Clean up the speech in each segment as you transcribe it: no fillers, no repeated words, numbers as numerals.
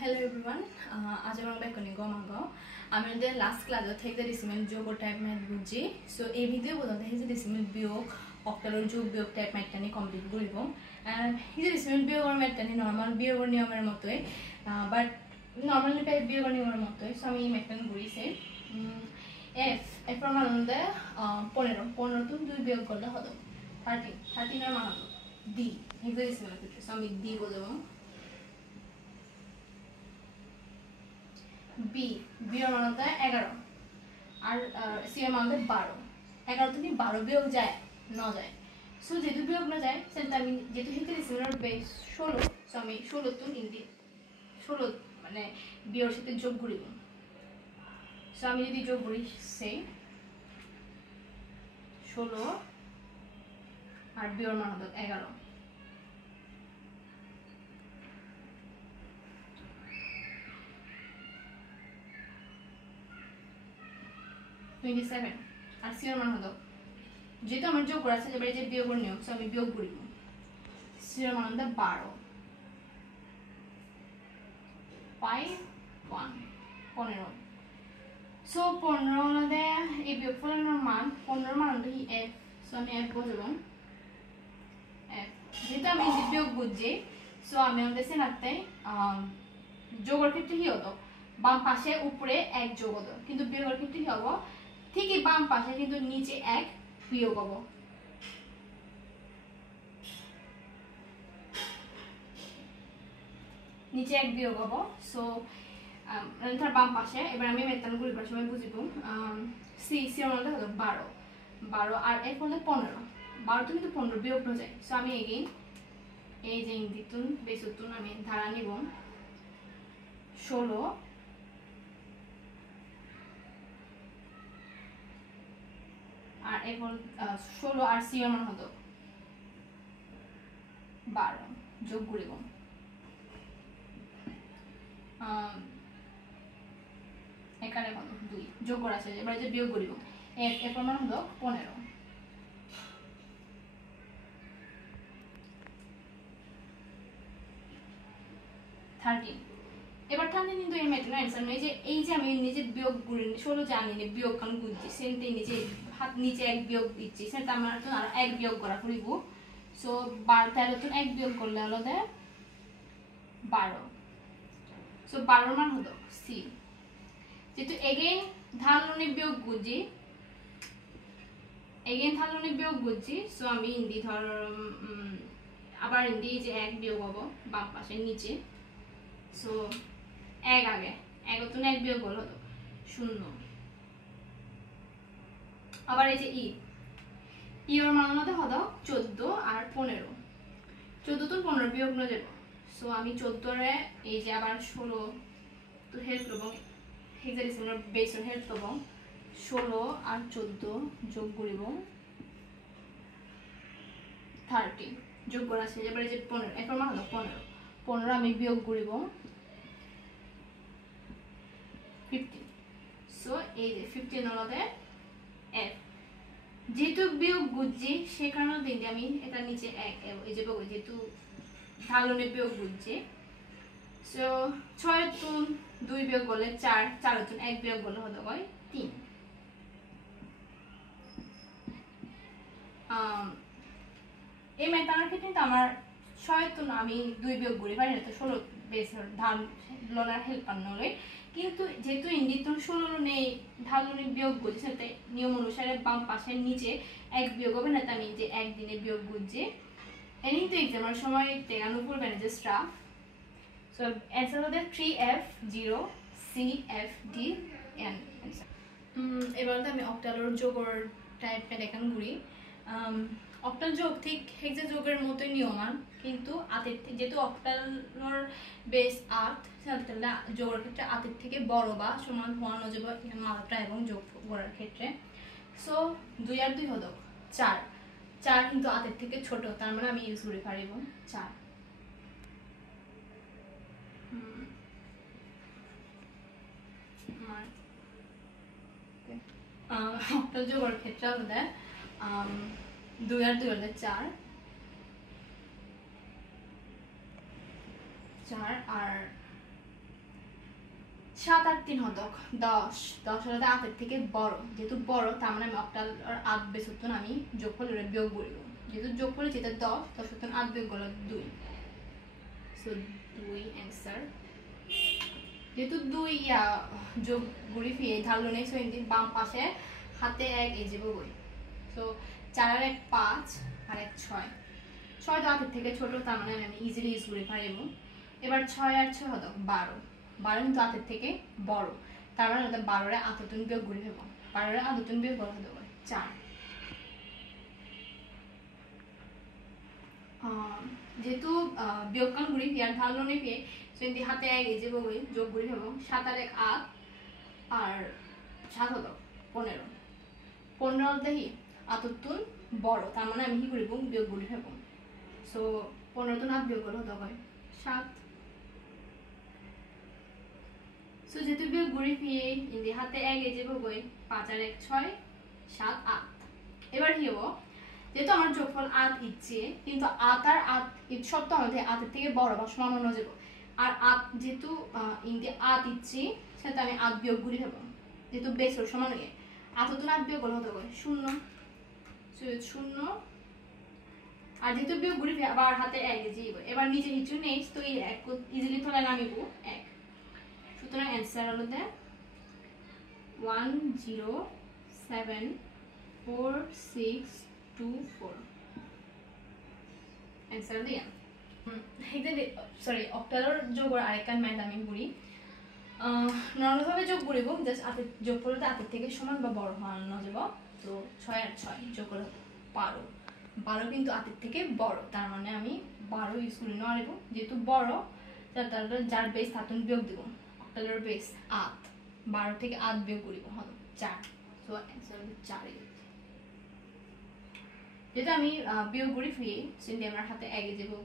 Hello everyone. आज हम back करने को मांगो. आम्ही लास्ट क्लास थे एक डेसिमल जोग टाइप मैथ बुझी. So এই ভিডিও বলতে হে যে ডেসিমেল বিয়োগ অক্টালৰ যোগ বিয়োগ টাইপ ম্যাথটানি কমপ্লিট কৰিব. হি যে ডেসিমেল বিয়োগৰ ম্যাথটানি নরমাল বিয়োগৰ নিয়মৰ মতই. বাট নরমালি টাইপ বিয়োগৰ নিয়মৰ মতই. So আমি ম্যাথটানি কৰিছে. f এর মান হলো 15 15 তো 2 বিয়োগ করলে হলো 13 13 এর মান হলো d হেক্সাডেসিমাল ক্ষেত্রে. So আমি d বলবো. b এর মান হলো 11 আর c এর মান হলো 12 11 থেকে 12 বিয়োগ যায় না যায়. সো যেহেতু বিয়োগ না যায় সেটা আমি যেহেতু হেক্সাডেসিমাল বেস 16 সো আমি 16 তো ইন্টি 16 মানে বিয়োগের সাথে যোগ করিব. সো আমি যদি যোগ করি সে 16 আর বিয়োগের মান হলো 11 27 আর সি এর মান হলো যেহেতু আমার যোগ করা আছে এবারে যে বিয়োগের নিয়ম সো আমি বিয়োগ করিব. সি এর মান হলো 12 5 1 15 সো 15 হলে এই বিয়োগফলের মান 15 মান হলো f সো আমি f বসাবো. f যেহেতু আমি যে বিয়োগ বুঝছি সো আমি আমাদের সেনাতে যোগের ক্ষেত্রে কি হতো বাম পাশে উপরে 1 যোগ হতো কিন্তু বিয়োগের ক্ষেত্রে কি হবে ঠিকই বাম পাশে কিন্তু নিচে 1 বিয়োগ হবে. নিচে 1 বিয়োগ হবে. সো তার বাম পাশে এবার আমি মেথডগুলো করার সময় বুঝিব. সি এর মান হলো 12 12 আর f হলো 15 12 তো কিন্তু 15 বিয়োগ না যায়. সো আমি এগেইন এই যে ইন্দিতুন বেসুতুন আমি ধারা নিব 16 আর এখন 16 আর সি এর মান হলো 12 যোগ করিব. এখানে কত 2 যোগ করা আছে এবারে যে বিয়োগ করিব f এর মান হলো 15 13 এবার টানে কিন্তু এই ম্যাথের आंसर নেই যে এই যে আমি নিজে বিয়োগ করি 16 জানি না বিয়োগ কাম বুঝছি সেন্টে নিজে হাত নিচে 1 বিয়োগ দিচ্ছি সেটা আমার তো আর 1 বিয়োগ করা করিব. সো 12 13 তো 1 বিয়োগ করলে হলো 12 সো 12 মান হলো সি. যেহেতু এগেইন ধারণে বিয়োগ বুঝছি সো আমি ইন্দি ধর আবার ইন্দি যে 1 বিয়োগ হবো বাম পাশে নিচে. সো 1 আগে 1 তো 1 বিয়োগ হলো 0 আবার এই যে ই এর মান হলো 14 আর 15 14 তো 15 বিয়োগ না যাব. সো আমি 14 রে এই যে আবার 16 তো হেল্প করব হেক্সাডেসিমাল বেসের হেল্প করব 16 আর 14 যোগ করিব 30 যোগ করা আছে এবারে যে 15 এর মান হলো 15 15 আমি বিয়োগ করিব 15 সো এই যে 15 হলো f যেহেতু বিয়োগ বুঝছি সে কারণে দিন আমি এটা নিচে 1 এই যে বলবো যেহেতু ঢালনে বিয়োগ বুঝছি. সো 6 তুন 2 বিয়োগ করলে 4 4 তুন 1 বিয়োগ করলে হলো হয় 3. এই ম্যাথটার ক্ষেত্রে তো আমার 6 তুন আমি 2 বিয়োগ করি পারি না তো 16 বেস ধান লনার হেল্প আনলে কিন্তু যেহেতু ইন্ডিতুন 16 নেই ঢালনে বিয়োগ বুঝছি সেটা নিয়ম অনুসারে বাম পাশের নিচে 1 বিয়োগ হবে না আমি যে 1 দিনে বিয়োগ বুঝছি এনি তো এক্সামের সময় টেকানো পড়বে না যে স্টাফ. সো অ্যানসার হলো 3f0 cfd n. এবার তো আমি অক্টালের যোগের টাইপটা দেখান ঘুরি. অক্টাল যোগ ঠিক হেক্সা যোগের মতোই নিয়মান কিন্তু আতের যেহেতু অক্টালের বেস 8 সেটা যোগের ক্ষেত্রে আতের থেকে বড় বা সমান হওয়া না যাবে মাত্রা এবং যোগ করার ক্ষেত্রে. সো 2 আর 2 হলো 4 4 কিন্তু আতের থেকে ছোট তার মানে আমি ইউজ করে পারিব 4. অক্টাল যোগের ক্ষেত্রে হলো 2 আর 2 হলো 4 4 আর 7 আর 3 হদক 10 10 হলে আটের থেকে বড়, যেহেতু বড় তার মানে আমি অক্টাল আর 8 বেস হতো আমি যোগফল এর বিয়োগ করব, যেহেতু যোগ করে যেটা 10 10 হতো 8 বিয়োগ করলে 2, সো 2 অ্যানসার। যেহেতু 2 যোগ গুড়ি ফিরে ধারলো নেই, সো ইন্দি বাম পাশে হাতে 1 এই যে বই, সো 4 আর 1 5 আর 1 6, 6 তো আটের থেকে ছোট তার মানে আমি ইজিলি ইউজ করে পারবো। এবার 6 আর 6 হতো 12, 12 কিন্তু আটের থেকে বড় তার মানে ওটা 12 এর আততন বিয়োগ করে ফেলবো, 12 এর আততন বিয়োগ করা হতে পারে 4। যেহেতু বিয়োগকাল গুড়ি ফিয়ার ধারলো নেই ফিয়ে সেটি হাতে 1 এই যে বই যোগ গুড়ি ফেলবো, 7 আর 1 8 আর 7 হতো 15, 15 দেখি আততন বড় তার মানে আমি কি করিব বিয়োগ গুড়ি ফেলবো, সো 15 তো 8 বিয়োগ করলে হতে হয় 7। সো যেহেতু বিয়োগ গুড়ি ফিয়ে ইন্দি হাতে 1 এই যে বই 5 আর 1 6 7 8। এবার কি হবো, যেহেতু আমার যোগফল 8 ইচ্ছে কিন্তু 8 আর 8 এই সবটা মধ্যে 8 এর থেকে বড় বা সমান হয়ে যাবে, আর 8 যেহেতু ইন্দি 8 ইচ্ছে সেটা আমি 8 বিয়োগ গুড়ি হবো, যেহেতু বেস ওর সমান হয়ে 8 তো 8 বিয়োগ করলে হতে হবে 0, সো 0। আর যেহেতু বিয়োগ গুড়ি আবার হাতে 1 এই যে এবার নিচে কিছু নেই, তো এই 1 ইজিলি তোলা নামিব 1, সুতরাং অ্যান্সার হলো 1074624 অ্যান্সার দিয়া। সরি অক্টালের যোগের আরেকখান ম্যাথ আমি করি, নর্মালভাবে যোগ করিব জাস্ট আটের যোগ করলে আটের থেকে সমান বা বড় হওয়ানো যাব, তো 6 আর 6 যোগ করে 12, 12 কিন্তু আটের থেকে বড় তার মানে আমি 12 ইউজ করি নেব, যেহেতু বড় যার বেস তাতন বিয়োগ দিব, অক্টালের বেস 8, 12 থেকে 8 বিয়োগ করিব হলো 4, সো অ্যান্সার হলো 4। যেহেতু আমি বিয়োগ করি ফ্রি সেটি আমার হাতে 1 এই যে বই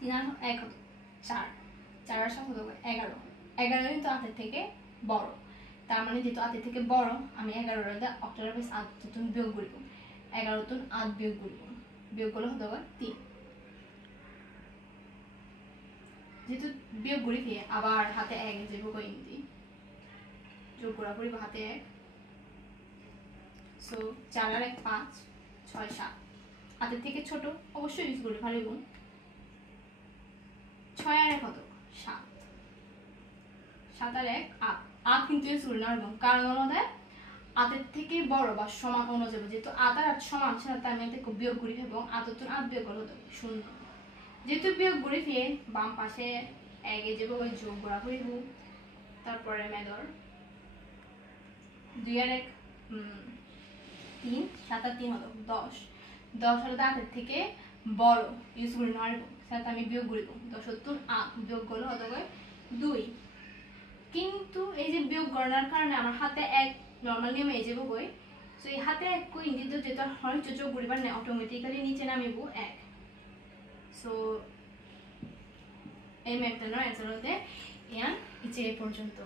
3 আর 1 হতো 4, 4 আর 7 হতো 11, 11 কিন্তু আটের থেকে বড় তার মানে যেহেতু আটের থেকে বড় আমি 11 অক্টালের বেস 8 তুন বিয়োগ করিব, 11 তুন 8 বিয়োগ করিব, বিয়োগ করলে হতে হবে 3। যেহেতু বিয়োগ করি ফিরে আবার হাতে 1 এই যে বই ইন্দি যোগ করা করিব হাতে 1, সো 4 আর 1 5 6 7, হাতের থেকে ছোট অবশ্যই ইউজ করে পারিব, 6 আর 1 কত 7, 7 আর 1 8, 8 কিন্তু ইউজ করে না এবং কারণ হলো আটের থেকে বড় বা সমান অনুযায়ী, যেহেতু 8 আর 8 সমান সেটা আমি এতে বিয়োগ করি এবং 8 তুন 8 বিয়োগ করলে হতো 0, যেহেতু বিয়োগ করি ফিরে বাম পাশে 1 এই যে বই যোগ করা করিব, তারপরে মেদর 2 আর 1 3, 7 আর 3 হলো 10, 10 হলো 8 থেকে বড় ইউজ করে নেব সেটা আমি বিয়োগ করিব, 10 তুন 8 বিয়োগ করলে হতো 2, কিন্তু এই যে বিয়োগ গণনার কারণে আমার হাতে 1 নরমাল নিয়মে এই যে বই, সো এই হাতে 1 কো ইন্দি তো যেটা হয় যোগ করিবার না অটোমেটিক্যালি নিচে নামিব 1, সো এই ম্যাথটার অ্যান্সার হতে এই পর্যন্ত।